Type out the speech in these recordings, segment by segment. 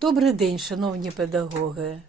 Добрий день, шановні педагоги.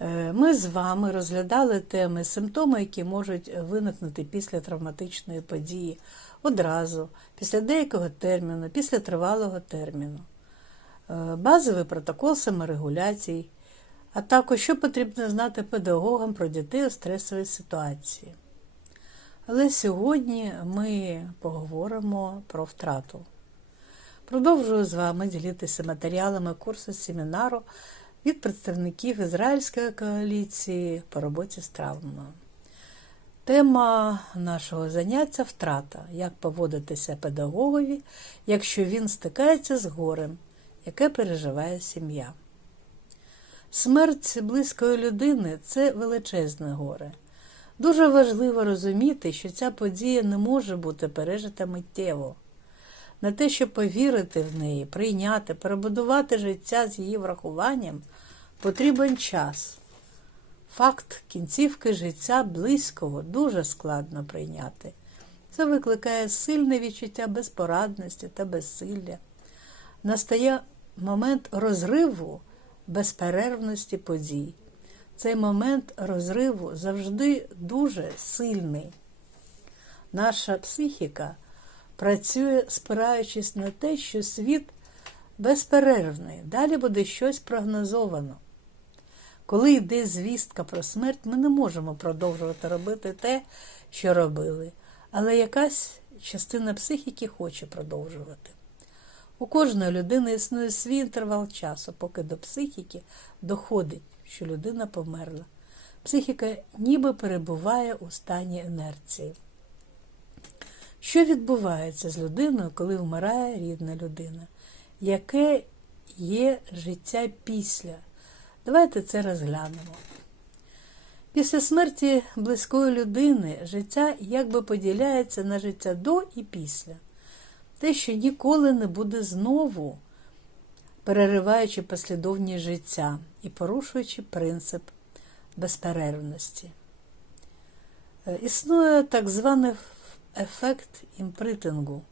Е, Ми з вами розглядали теми симптоми, які можуть виникнути після травматичної події одразу, після деякого терміну, після тривалого терміну, Е, базовий протокол саморегуляцій, а також що потрібно знати педагогам про дітей у стресовій ситуації. Але сьогодні ми поговоримо про втрату. Продовжую з вами ділитися матеріалами курсу семінару від представників Ізраїльської коаліції по роботі з травмами. Тема нашого заняття втрата. Як поводитися педагогові, якщо він стикається з горем, яке переживає сім'я. Смерть близької людини це величезне горе. Дуже важливо розуміти, що ця подія не може бути пережита миттєво. На те, щоб повірити в неї, прийняти, перебудувати життя з її врахуванням, потрібен час. Факт кінцівки життя близького дуже складно прийняти. Це викликає сильне відчуття безпорадності та безсилля. Настає момент розриву безперервності подій. Цей момент розриву завжди дуже сильний. Наша психіка працює, спираючись на те, що світ безперервний, далі буде щось прогнозовано. Коли йде звістка про смерть, ми не можемо продовжувати робити те, що робили, але якась частина психіки хоче продовжувати. У кожної людини існує свій інтервал часу, поки до психіки доходить, що людина померла. Психіка ніби перебуває у стані інерції. Що відбувається з людиною, коли вмирає рідна людина? Яке є життя після? Давайте це розглянемо. Після смерті близької людини життя якби поділяється на життя до і після. Те, що ніколи не буде знову, перериваючи послідовність життя і порушуючи принцип безперервності. Е, Існує так званий ефект імпритингу,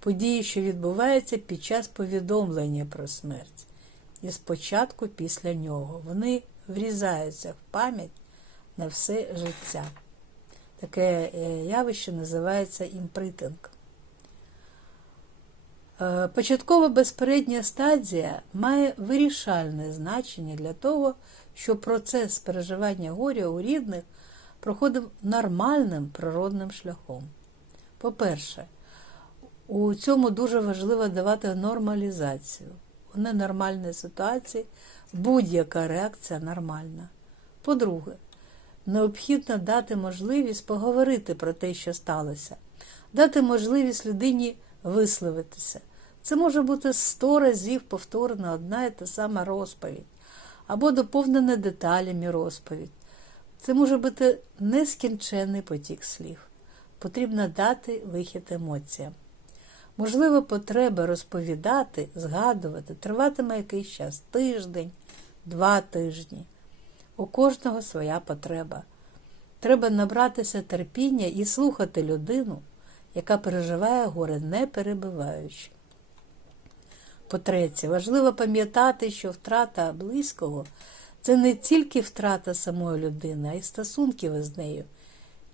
події, що відбуваються під час повідомлення про смерть, і спочатку після нього. Вони врізаються в пам'ять на все життя. Таке е, явище називається імпритинг. Е, Початкова безпередня стадія має вирішальне значення для того, щоб процес переживання горя у рідних проходив нормальним природним шляхом. По-перше, у цьому дуже важливо давати нормалізацію. У ненормальній ситуації будь-яка реакція нормальна. По-друге, необхідно дати можливість поговорити про те, що сталося, дати можливість людині висловитися. Це може бути сто разів повторена одна і та сама розповідь, або доповнена деталями розповідь. Це може бути нескінченний потік слів. Потрібно дати вихід емоціям. Можливо, потреба розповідати, згадувати триватиме якийсь час тиждень, два тижні. У кожного своя потреба. Треба набратися терпіння і слухати людину, яка переживає горе, не перебиваючи. По-третє, важливо пам'ятати, що втрата близького це не тільки втрата самої людини, а й стосунків із нею,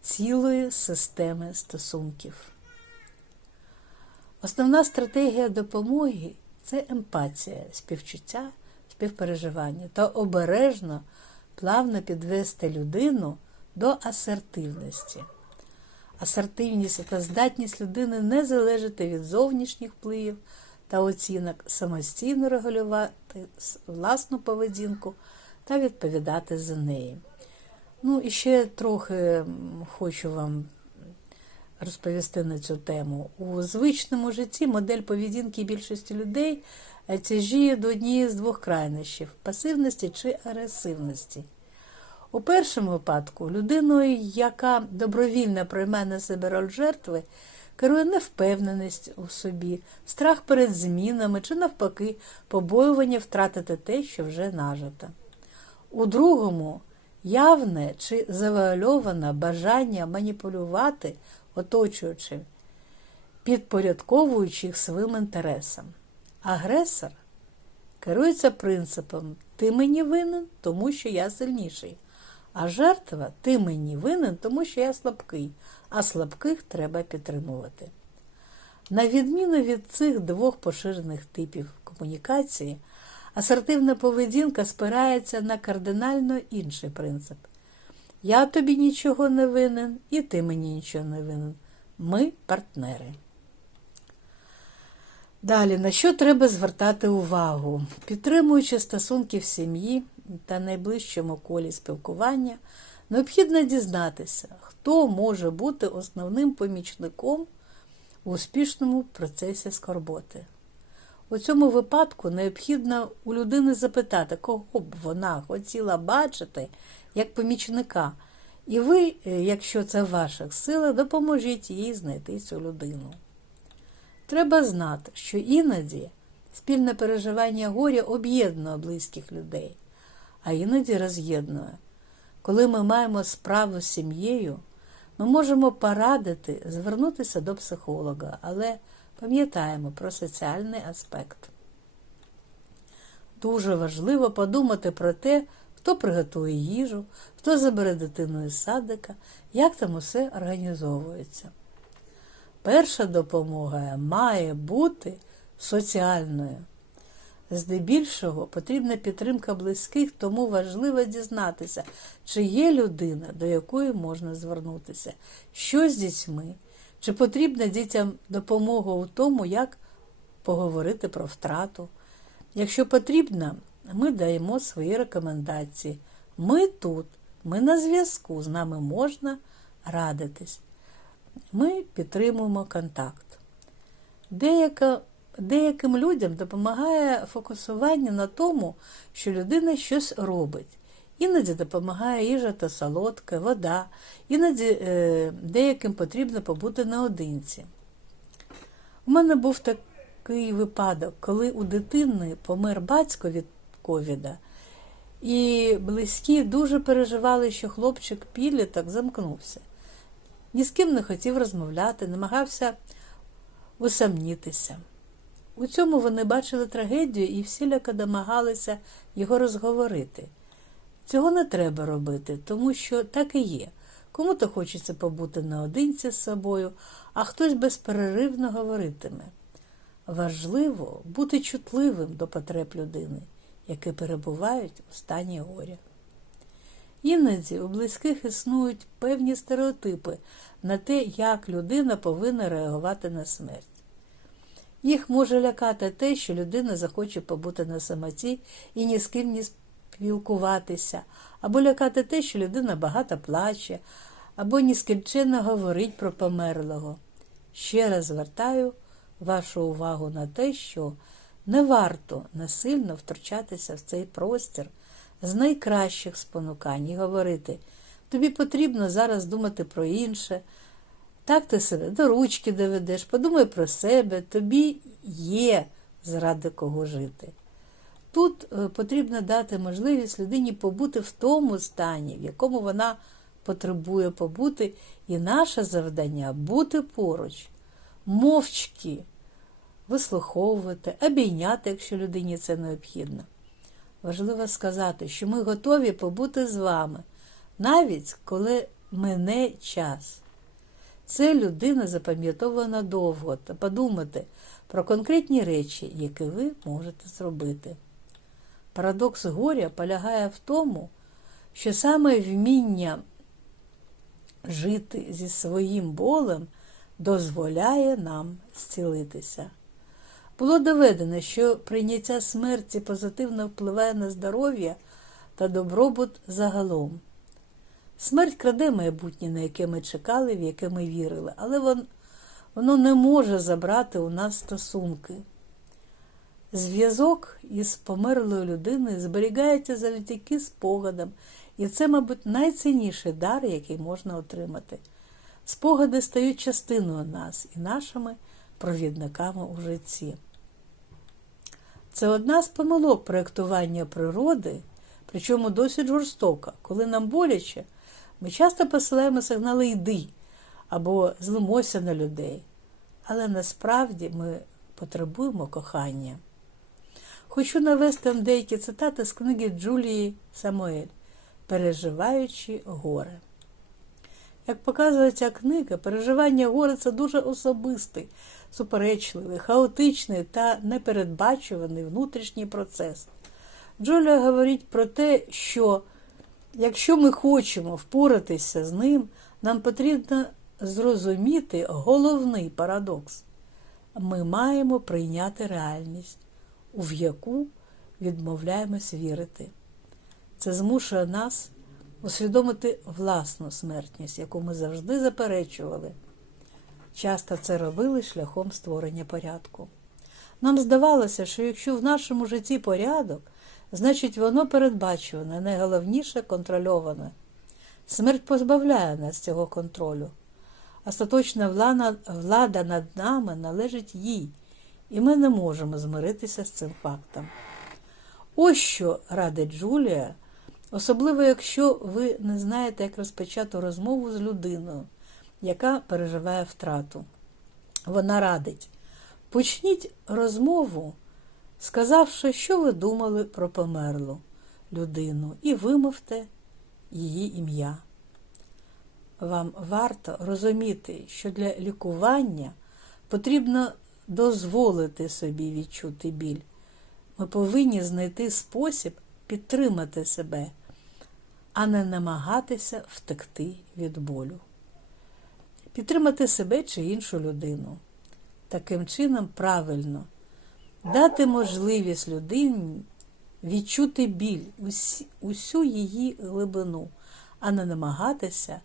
цілої системи стосунків. Основна стратегія допомоги це емпатія, співчуття, співпереживання та обережно, плавно підвести людину до асертивності. Асертивність та здатність людини не залежати від зовнішніх впливів та оцінок, самостійно регулювати власну поведінку та відповідати за неї. Ну, і ще трохи хочу вам розповісти на цю тему. У звичному житті модель поведінки більшості людей тяжіє до однієї з двох крайнощів пасивності чи агресивності. У першому випадку людиною, яка добровільно прийме на себе роль жертви, керує невпевненість у собі, страх перед змінами чи, навпаки, побоювання втратити те, що вже нажито. У другому явне чи завуальоване бажання маніпулювати оточуючим, підпорядковуючи їх своїм інтересам. Агресор керується принципом ти мені винен, тому що я сильніший. А жертва ти мені винен, тому що я слабкий, а слабких треба підтримувати. На відміну від цих двох поширених типів комунікації, асертивна поведінка спирається на кардинально інший принцип. Я тобі нічого не винен, і ти мені нічого не винен. Ми партнери. Далі, на що треба звертати увагу? Підтримуючи стосунки в сім'ї та найближчому колі спілкування, необхідно дізнатися, хто може бути основним помічником у успішному процесі скорботи. У цьому випадку необхідно у людини запитати, кого б вона хотіла бачити як помічника. І ви, е, якщо це в ваших силах, допоможіть їй знайти цю людину. Треба знати, що іноді спільне переживання горя об'єднує близьких людей, а іноді роз'єднує. Коли ми маємо справу з сім'єю, ми можемо порадити звернутися до психолога, але пам'ятаємо про соціальний аспект. Дуже важливо подумати про те, хто приготує їжу, хто забере дитину із садика, як там усе організовується. Перша допомога має бути соціальною. Здебільшого потрібна підтримка близьких, тому важливо дізнатися, чи є людина, до якої можна звернутися, що з дітьми, чи потрібна дітям допомога у тому, як поговорити про втрату. Якщо потрібно, ми даємо свої рекомендації. Ми тут, ми на зв'язку, з нами можна радитись. Ми підтримуємо контакт. Деяка, деяким людям допомагає фокусування на тому, що людина щось робить. Іноді допомагає їжа та солодка, вода, іноді е, деяким потрібно побути наодинці. У мене був такий випадок, коли у дитини помер батько від ковіда, і близькі дуже переживали, що хлопчик підліток замкнувся. Ні з ким не хотів розмовляти, намагався усамнітися. У цьому вони бачили трагедію і всіляко домагалися його розговорити. Цього не треба робити, тому що так і є. Кому-то хочеться побути наодинці з собою, а хтось безперервно говоритиме. Важливо бути чутливим до потреб людини, які перебувають у стані горя. Іноді у близьких існують певні стереотипи на те, як людина повинна реагувати на смерть. Їх може лякати те, що людина захоче побути на самоті і ні з ким не спілкуватися, або лякати те, що людина багато плаче, або нескінченно говорить про померлого. Ще раз звертаю вашу увагу на те, що не варто насильно втручатися в цей простір з найкращих спонукань і говорити, тобі потрібно зараз думати про інше. Так ти себе до ручки доведеш, подумай про себе, тобі є заради кого жити. Тут е, потрібно дати можливість людині побути в тому стані, в якому вона потребує побути, і наше завдання бути поруч, мовчки вислуховувати, обійняти, якщо людині це необхідно. Важливо сказати, що ми готові побути з вами, навіть коли мине час. Це людина запам'ятована довго та подумати про конкретні речі, які ви можете зробити. Парадокс горя полягає в тому, що саме вміння жити зі своїм болем дозволяє нам зцілитися. Було доведено, що прийняття смерті позитивно впливає на здоров'я та добробут загалом. Смерть краде майбутнє, на яке ми чекали, в яке ми вірили, але воно не може забрати у нас стосунки. Зв'язок із померлою людиною зберігається завдяки спогадам, і це, мабуть, найцінніший дар, який можна отримати. Спогади стають частиною нас і нашими провідниками у житті. Це одна з помилок проєктування природи, причому досить жорстока. Коли нам боляче, ми часто посилаємо сигнали йди або злимося на людей. Але насправді ми потребуємо кохання. Хочу навести вам деякі цитати з книги Джулії Самуель Переживаючи горе. Як показує ця книга, переживання горе це дуже особистий, суперечливий, хаотичний та непередбачуваний внутрішній процес. Джулія говорить про те, що якщо ми хочемо впоратися з ним, нам потрібно зрозуміти головний парадокс. Ми маємо прийняти реальність, в яку відмовляємось вірити. Це змушує нас усвідомити власну смертність, яку ми завжди заперечували. Часто це робили шляхом створення порядку. Нам здавалося, що якщо в нашому житті порядок, значить воно передбачуване, найголовніше контрольоване. Смерть позбавляє нас цього контролю. Остаточна влада над нами належить їй, і ми не можемо змиритися з цим фактом. Ось що радить Джулія, особливо якщо ви не знаєте, як розпочати розмову з людиною, яка переживає втрату. Вона радить, почніть розмову, сказавши, що ви думали про померлу людину, і вимовте її ім'я. Вам варто розуміти, що для лікування потрібно дозволити собі відчути біль. Ми повинні знайти спосіб підтримати себе, а не намагатися втекти від болю. Підтримати себе чи іншу людину. Таким чином правильно дати можливість людині відчути біль, усю її глибину, а не намагатися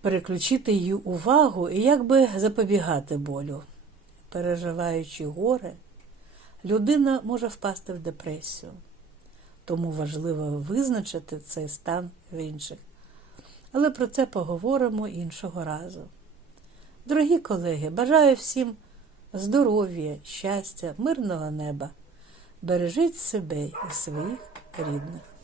переключити її увагу і якби запобігати болю. Переживаючи горе, людина може впасти в депресію, тому важливо визначити цей стан в інших. Але про це поговоримо іншого разу. Дорогі колеги, бажаю всім здоров'я, щастя, мирного неба. Бережіть себе і своїх рідних.